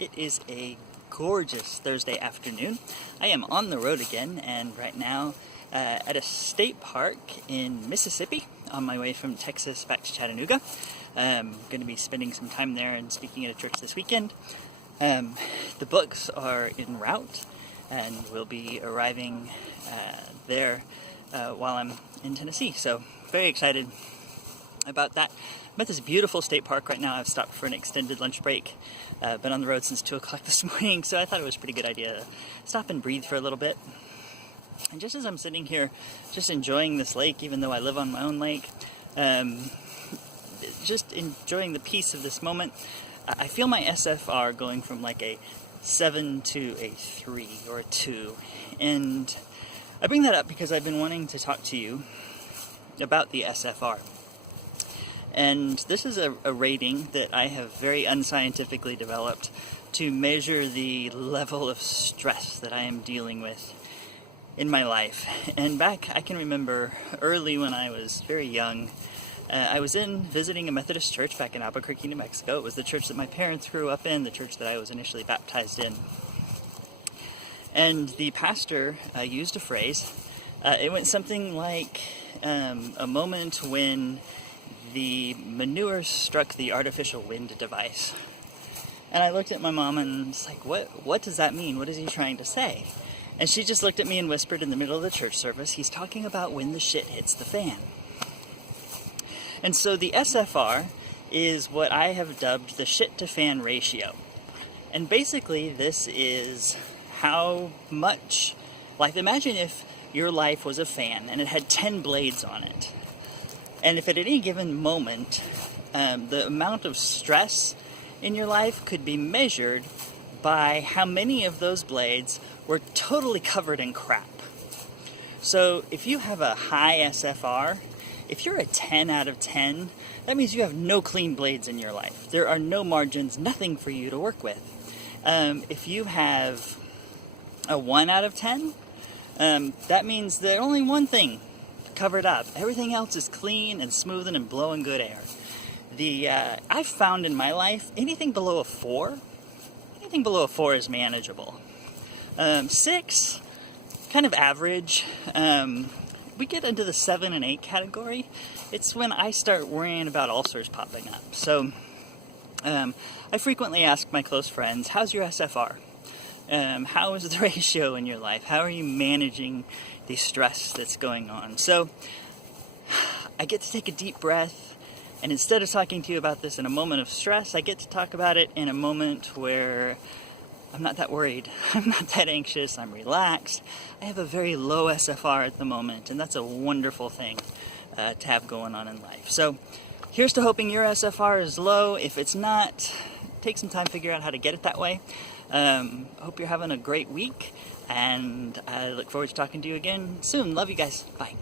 It is a gorgeous Thursday afternoon. I am on the road again, and right now at a state park in Mississippi on my way from Texas back to Chattanooga. I'm going to be spending some time there and speaking at a church this weekend. The books are en route and will be arriving there while I'm in Tennessee. So very excited about that. I'm at this beautiful state park right now. I've stopped for an extended lunch break. Been on the road since 2 o'clock this morning, so I thought it was a pretty good idea to stop and breathe for a little bit. And just as I'm sitting here, just enjoying this lake, even though I live on my own lake, just enjoying the peace of this moment, I feel my SFR going from like a 7 to a 3 or a 2. And I bring that up because I've been wanting to talk to you about the SFR. And this is a rating that I have very unscientifically developed to measure the level of stress that I am dealing with in my life. And back, I can remember early when I was very young, I was visiting a Methodist church back in Albuquerque, New Mexico. It was the church that my parents grew up in, the church that I was initially baptized in. And the pastor used a phrase. It went something like a moment when the manure struck the artificial wind device. And I looked at my mom and was like, what does that mean? What is he trying to say? And she just looked at me and whispered in the middle of the church service, he's talking about when the shit hits the fan. And so the SFR is what I have dubbed the shit to fan ratio. And basically this is how much, like imagine if your life was a fan and it had 10 blades on it. And if at any given moment, the amount of stress in your life could be measured by how many of those blades were totally covered in crap. So if you have a high SFR, if you're a 10 out of 10, that means you have no clean blades in your life. There are no margins, nothing for you to work with. If you have a 1 out of 10, that means there's only one thing covered up. Everything else is clean and smooth and blowing good air. I've found in my life, anything below a 4 is manageable. 6, kind of average. We get into the 7 and 8 category. It's when I start worrying about ulcers popping up. So I frequently ask my close friends, how's your SFR? How is the ratio in your life? How are you managing the stress that's going on? So I get to take a deep breath, and instead of talking to you about this in a moment of stress, I get to talk about it in a moment where I'm not that worried. I'm not that anxious. I'm relaxed. I have a very low SFR at the moment, and that's a wonderful thing to have going on in life. So here's to hoping your SFR is low. If it's not, take some time to figure out how to get it that way. Hope you're having a great week, and I look forward to talking to you again soon. Love you guys. Bye.